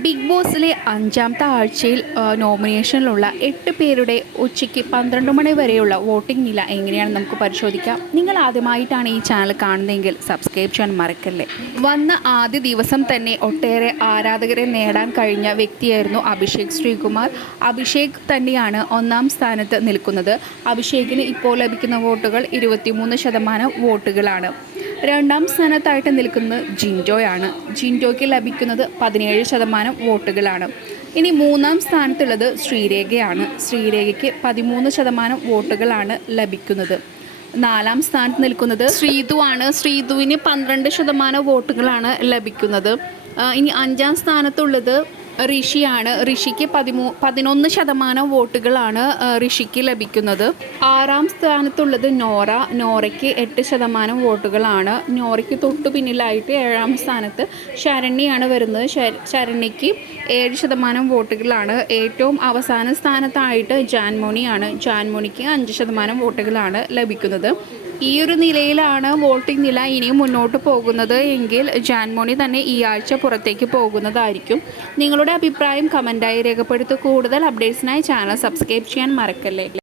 Big ബോസിലെ അഞ്ചാമത്തെ ആഴ്ചയിൽ നോമിനേഷനിലുള്ള എട്ട് പേരുടെ ഉച്ചയ്ക്ക് പന്ത്രണ്ട് മണി വരെയുള്ള വോട്ടിംഗ് നില എങ്ങനെയാണെന്ന് നമുക്ക് പരിശോധിക്കാം. നിങ്ങൾ ആദ്യമായിട്ടാണ് ഈ ചാനൽ കാണുന്നതെങ്കിൽ സബ്സ്ക്രൈബ് ചെയ്യാൻ മറക്കല്ലേ. വന്ന ആദ്യ ദിവസം തന്നെ ഒട്ടേറെ ആരാധകരെ നേടാൻ കഴിഞ്ഞ വ്യക്തിയായിരുന്നു അഭിഷേക് ശ്രീകുമാർ. അഭിഷേക് തന്നെയാണ് ഒന്നാം സ്ഥാനത്ത് നിൽക്കുന്നത്. അഭിഷേകിന് ഇപ്പോൾ ലഭിക്കുന്ന വോട്ടുകൾ ഇരുപത്തിമൂന്ന് ശതമാനം വോട്ടുകളാണ്. രണ്ടാം സ്ഥാനത്തായിട്ട് നിൽക്കുന്നത് ജിൻഡോയാണ്. ജിൻഡോയ്ക്ക് ലഭിക്കുന്നത് പതിനേഴ് ശതമാനം വോട്ടുകളാണ്. ഇനി മൂന്നാം സ്ഥാനത്തുള്ളത് ശ്രീരേഖയാണ്. ശ്രീരേഖയ്ക്ക് പതിമൂന്ന് ശതമാനം വോട്ടുകളാണ് ലഭിക്കുന്നത്. നാലാം സ്ഥാനത്ത് നിൽക്കുന്നത് ശ്രീതു ആണ് ശ്രീതുവിന് പന്ത്രണ്ട് ശതമാനം വോട്ടുകളാണ് ലഭിക്കുന്നത്. ഇനി അഞ്ചാം സ്ഥാനത്തുള്ളത് ഋഷിയാണ്. ഋഷിക്ക് പതിമൂ പതിനൊന്ന് ശതമാനം വോട്ടുകളാണ് ഋഷിക്ക് ലഭിക്കുന്നത്. ആറാം സ്ഥാനത്തുള്ളത് നോറ. നോറയ്ക്ക് എട്ട് ശതമാനം വോട്ടുകളാണ്. നോറയ്ക്ക് തൊട്ടു പിന്നിലായിട്ട് ഏഴാം സ്ഥാനത്ത് ശരണ്യാണ് വരുന്നത്. ശര- ശരണ്യയ്ക്ക് ഏഴ് ശതമാനം വോട്ടുകളാണ്. ഏറ്റവും അവസാന സ്ഥാനത്തായിട്ട് ജാൻമോണിയാണ്. ജാൻമോണിക്ക് അഞ്ച് ശതമാനം വോട്ടുകളാണ് ലഭിക്കുന്നത്. ഈ ഒരു നിലയിലാണ് വോട്ടിംഗ് നില ഇനിയും മുന്നോട്ട് പോകുന്നത്. എങ്കിൽ ജാൻമോണി തന്നെ ഈ ആഴ്ച പുറത്തേക്ക് പോകുന്നതായിരിക്കും. നിങ്ങളുടെ അഭിപ്രായം കമന്റായി രേഖപ്പെടുത്തു കൂടുതൽ അപ്ഡേറ്റ്സിനായി ചാനൽ സബ്സ്ക്രൈബ് ചെയ്യാൻ മറക്കല്ലേ?